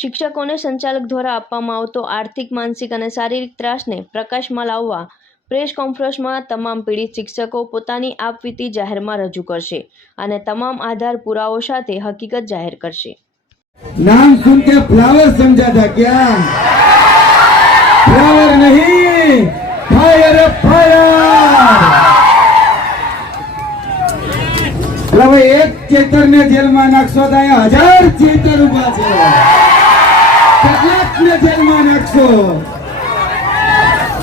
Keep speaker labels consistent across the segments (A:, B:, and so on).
A: શિક્ષકોને સંચાલક દ્વારા આપવામાં આવતો આર્થિક, માનસિક અને શારીરિક ત્રાસને પ્રકાશમાં લાવવા પ્રેસ કોન્ફરન્સમાં તમામ પીડિત શિક્ષકો પોતાની આપવીતી જાહેરમાં રજૂ કરશે અને તમામ આધાર પુરાવો સાથે હકીકત જાહેર કરશે.
B: નામ સુન કે ફ્લાવર સમજા થા ક્યા? ફ્લાવર નહીં, ફાયર ફાયર. હવે એક ચેતરને જેલમાં નાખશો તો હજાર ચેતર ઊભા છે. કેટલાક ને જેલમાં નાખશો.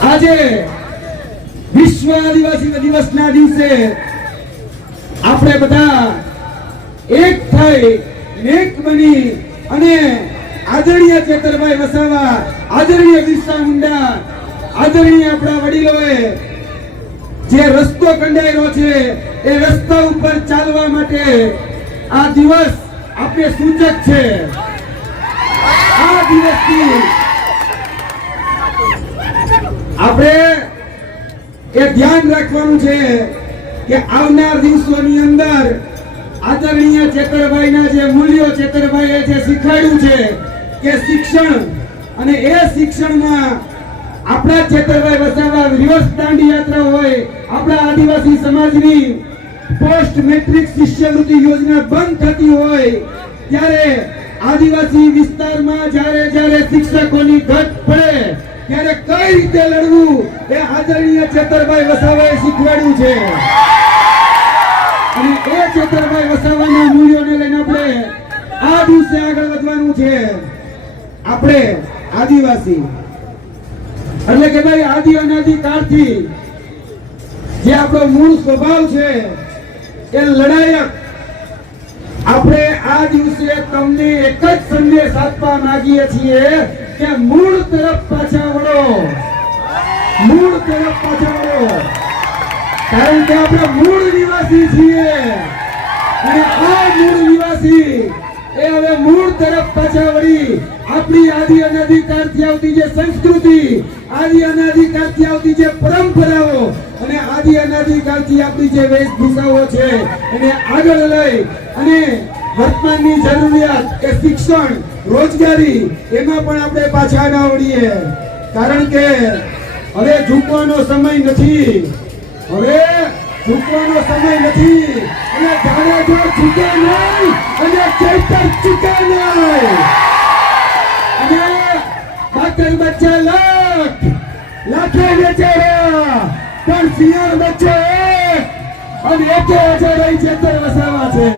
B: આજે વિશ્વ આદિવાસી દિવસના દિવસે આપણે બધા એક થઈ એક બની અને આદરણીય ચેતરભાઈ વસાવા, આદરણીય બિરસા મુંડા, આદરણીય આપણા વડીલોએ જે રસ્તો કંડાયેલો છે એ રસ્તા ઉપર ચાલવા માટે આ દિવસ આપણે સૂચક છે. દિવસથી આપણે એ ધ્યાન રાખવાનું છે કે આવનાર દિવસોની અંદર આદરણીય ચેતરભાઈના જે મૂલ્યો ચેતરભાઈએ જે શીખવાડ્યું છે કે શિક્ષણ અને એ શિક્ષણમાં આપણા ચેતરભાઈ વસાવા રિવર્સ દાંડી યાત્રા હોય, આપણા આદિવાસી સમાજની પોસ્ટ મેટ્રિક શિષ્યવૃત્તિ યોજના બંધ થતી હોય, ત્યારે આદિવાસી વિસ્તારમાં જ્યારે જ્યારે શિક્ષકોની ઘટ પડે, ત્યારે કઈ રીતે લડવું એ આદરણીય ચેતરભાઈ વસાવાએ શીખવાડ્યું છે. અને એ ચેતરભાઈ વસાવાના મૂલ્યોને લઈને આપણે આ દિવસે આગળ વધવાનું છે. આપણે આદિવાસી, એટલે કે ભાઈ આદિ અનાદિ કાળથી જે આપણો મૂળ સ્વભાવ છે, એ લડાયક આપણે આ દિવસે તમને એક જ સંદેશ આપવા માંગીએ છીએ કે મૂળ તરફ પાછા વળો. મૂળ તરફ પાછા વળો. કારણ કે આપણે મૂળ નિવાસી છીએ. અને આ મૂળ નિવાસી એ હવે મૂળ તરફ પાછા વળી આપણી આદિ અનાદિકાળથી આવતી જે સંસ્કૃતિ, આદિ અનાદિકાળથી આવતી જે પરંપરાઓ અને આદિ અનાદિકાળથી આપણી જે વેશભૂષાઓ છે એને આગળ લઈ અને વર્તમાનની જરૂરિયાત કે શિક્ષણ, રોજગારી, એમાં પણ આપણે પાછા ના વળીએ. કારણ કે હવે ઝૂકવાનો સમય નથી. હવે ઝૂકવાનો સમય નથી. અને જાડેજો ઝૂકે નહીં. અને ચૈતર શિયાળ બચ્ચો એક અને એકે અજય રહી ચેતર વસાવા છે